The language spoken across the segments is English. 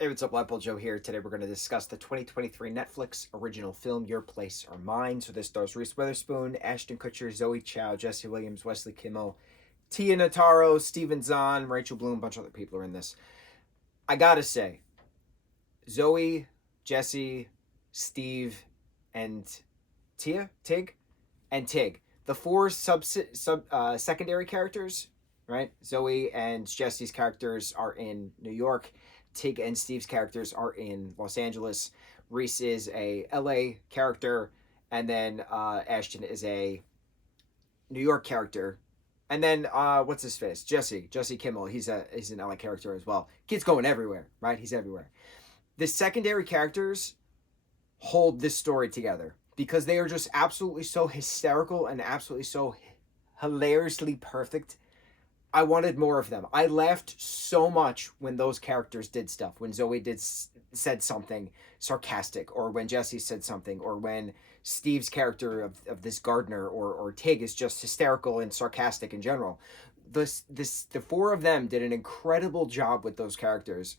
Hey, what's up, lightboltjoe here. Today we're going to discuss the 2023 Netflix original film, Your Place or Mine. So this stars Reese Witherspoon, Ashton Kutcher, Zoe Chow, Jesse Williams, Wesley Kimmel, Tia Notaro, Steven Zahn, Rachel Bloom, a bunch of other people are in this. I gotta say, Zoe, Jesse, Steve, and Tig, and Tig. The four secondary characters, right? Zoe and Jesse's characters are in New York. Tig and Steve's characters are in Los Angeles. Reese is a LA character, and then Ashton is a New York character. And then what's his face? Jesse Kimmel. He's an LA character as well. Kid's going everywhere, right? He's everywhere. The secondary characters hold this story together because they are just absolutely so hysterical and absolutely so hilariously perfect. I wanted more of them. I laughed so much when those characters did stuff. When Zoe said something sarcastic, or when Jesse said something, or when Steve's character of this gardener or Tig is just hysterical and sarcastic in general. The four of them did an incredible job with those characters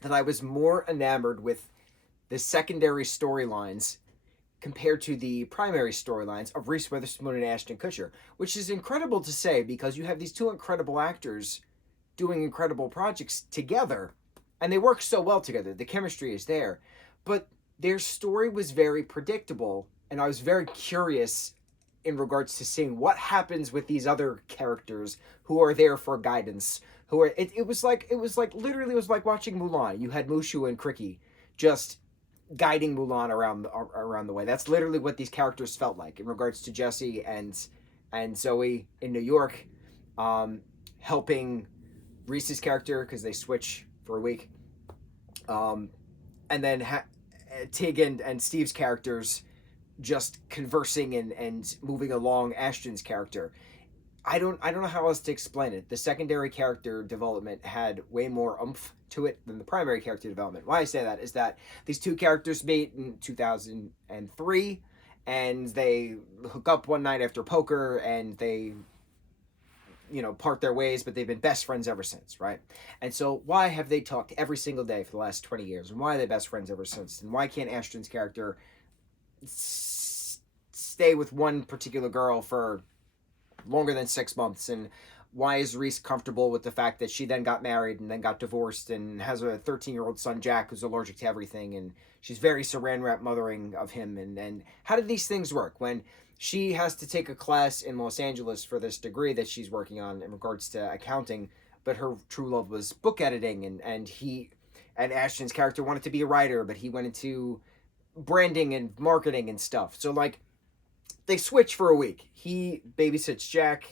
that I was more enamored with the secondary storylines compared to the primary storylines of Reese Witherspoon and Ashton Kutcher, which is incredible to say because you have these two incredible actors doing incredible projects together, and they work so well together. The chemistry is there, but their story was very predictable, and I was very curious in regards to seeing what happens with these other characters who are there for guidance. Who are it was like literally it was like watching Mulan. You had Mushu and Cricky just guiding Mulan around the way. That's literally what these characters felt like in regards to Jesse and Zoe in New York, helping Reese's character because they switch for a week, and then Tig and Steve's characters just conversing and moving along Ashton's character. I don't know how else to explain it. The secondary character development had way more oomph to it than the primary character development. Why I say that is that these two characters meet in 2003 and they hook up one night after poker and they part their ways, but they've been best friends ever since, right? And so why have they talked every single day for the last 20 years? And why are they best friends ever since? And why can't Ashton's character stay with one particular girl for longer than 6 months? And why is Reese comfortable with the fact that she then got married and then got divorced and has a 13-year-old son, Jack, who's allergic to everything, and she's very saran wrap mothering of him? And how did these things work when she has to take a class in Los Angeles for this degree that she's working on in regards to accounting, but her true love was book editing, and Ashton's character wanted to be a writer, but he went into branding and marketing and stuff. So like they switch for a week. He babysits Jack.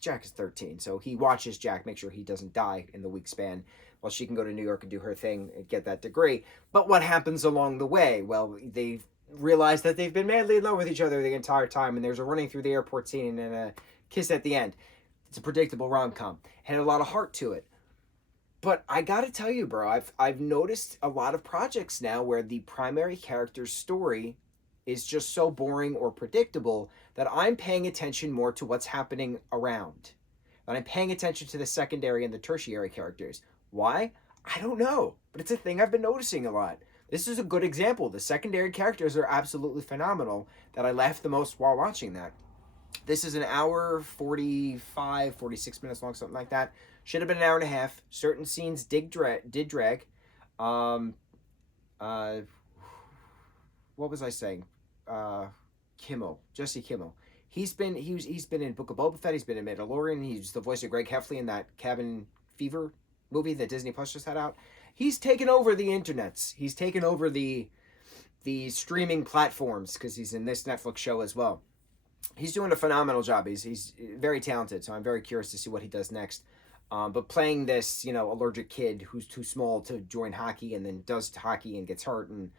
Jack is 13, so he watches Jack, make sure he doesn't die in the week span, while she can go to New York and do her thing and get that degree. But what happens along the way? Well, they realize that they've been madly in love with each other the entire time, and there's a running through the airport scene and a kiss at the end. It's a predictable rom-com. Had a lot of heart to it. But I gotta tell you, bro, I've noticed a lot of projects now where the primary character's story is just so boring or predictable that I'm paying attention more to what's happening around. And I'm paying attention to the secondary and the tertiary characters. Why? I don't know, but it's a thing I've been noticing a lot. This is a good example. The secondary characters are absolutely phenomenal that I laughed the most while watching that. This is an hour, 46 minutes long, something like that. Should have been an hour and a half. Certain scenes did drag. What was I saying? Jesse Kimmel. He's been in Book of Boba Fett. He's been in Mandalorian. He's the voice of Greg Heffley in that Cabin Fever movie that Disney Plus just had out. He's taken over the internets. He's taken over the streaming platforms because he's in this Netflix show as well. He's doing a phenomenal job. He's very talented, so I'm very curious to see what he does next. But playing this, allergic kid who's too small to join hockey and then does hockey and gets hurt, and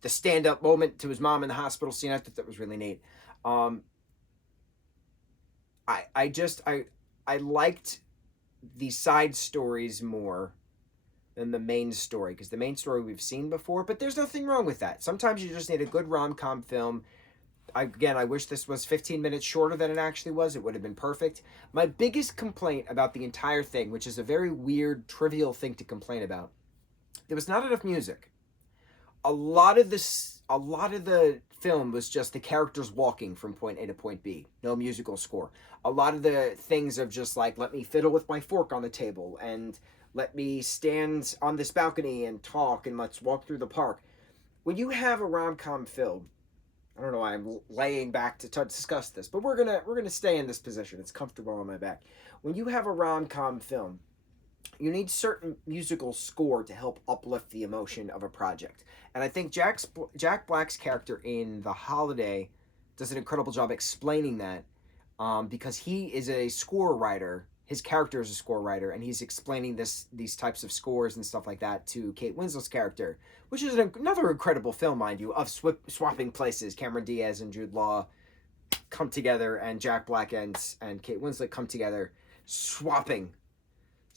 the stand-up moment to his mom in the hospital scene, I thought that was really neat. I liked the side stories more than the main story, because the main story we've seen before, but there's nothing wrong with that. Sometimes you just need a good rom-com film. I wish this was 15 minutes shorter than it actually was. It would have been perfect. My biggest complaint about the entire thing, which is a very weird, trivial thing to complain about, There was not enough music. A lot of the film was just the characters walking from point A to point B. No musical score. A lot of the things of just like, let me fiddle with my fork on the table, and let me stand on this balcony and talk, and let's walk through the park. When you have a rom-com film, I don't know why I'm laying back to discuss this, but we're gonna stay in this position. It's comfortable on my back. When you have a rom-com film, you need certain musical score to help uplift the emotion of a project. And I think Jack Black's character in The Holiday does an incredible job explaining that, because he is a score writer. His character is a score writer, and he's explaining these types of scores and stuff like that to Kate Winslet's character, which is another incredible film, mind you, of swapping places. Cameron Diaz and Jude Law come together, and Jack Black and Kate Winslet come together, swapping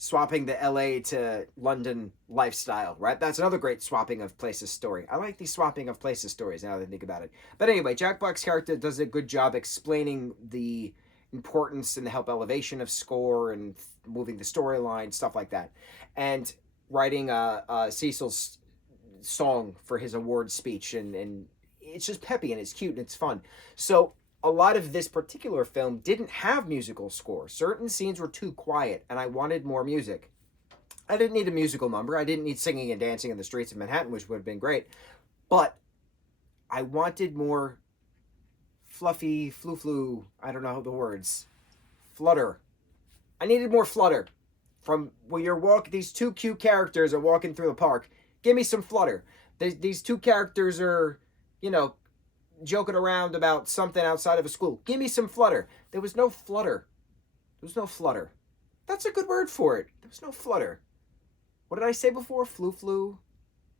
the LA to London lifestyle, right? That's another great swapping of places story. I like these swapping of places stories now that I think about it. But anyway, Jack Black's character does a good job explaining the importance and the help elevation of score and moving the storyline, stuff like that. And writing Cecil's song for his award speech, and it's just peppy and it's cute and it's fun. So a lot of this particular film didn't have musical score. Certain scenes were too quiet, and I wanted more music. I didn't need a musical number. I didn't need singing and dancing in the streets of Manhattan, which would have been great. But I wanted more fluffy, flu, I don't know the words, flutter. I needed more flutter. From when you're walking, these two cute characters are walking through the park. Give me some flutter. These two characters are, joking around about something outside of a school. Give me some flutter. There was no flutter. There was no flutter. That's a good word for it. There was no flutter. What did I say before? Flu?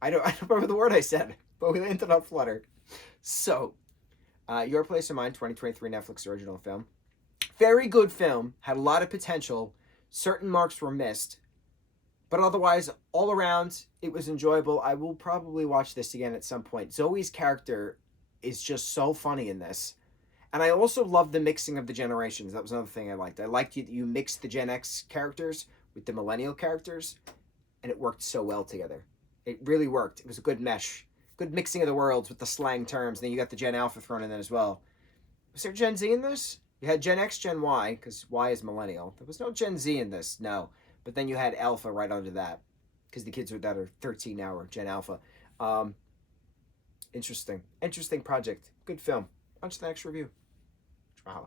I don't remember the word I said, but we ended on flutter. So, Your Place or Mine, 2023 Netflix original film. Very good film. Had a lot of potential. Certain marks were missed. But otherwise, all around, it was enjoyable. I will probably watch this again at some point. Zoe's character is just so funny in this. And I also love the mixing of the generations. That was another thing I liked. I liked you mixed the Gen X characters with the millennial characters, and it worked so well together. It really worked. It was a good mesh. Good mixing of the worlds with the slang terms. Then you got the Gen Alpha thrown in there as well. Was there Gen Z in this? You had Gen X, Gen Y, because Y is millennial. There was no Gen Z in this, no. But then you had Alpha right under that, because the kids that are 13 now are Gen Alpha. Interesting project. Good film. On to the next review. Mahalo.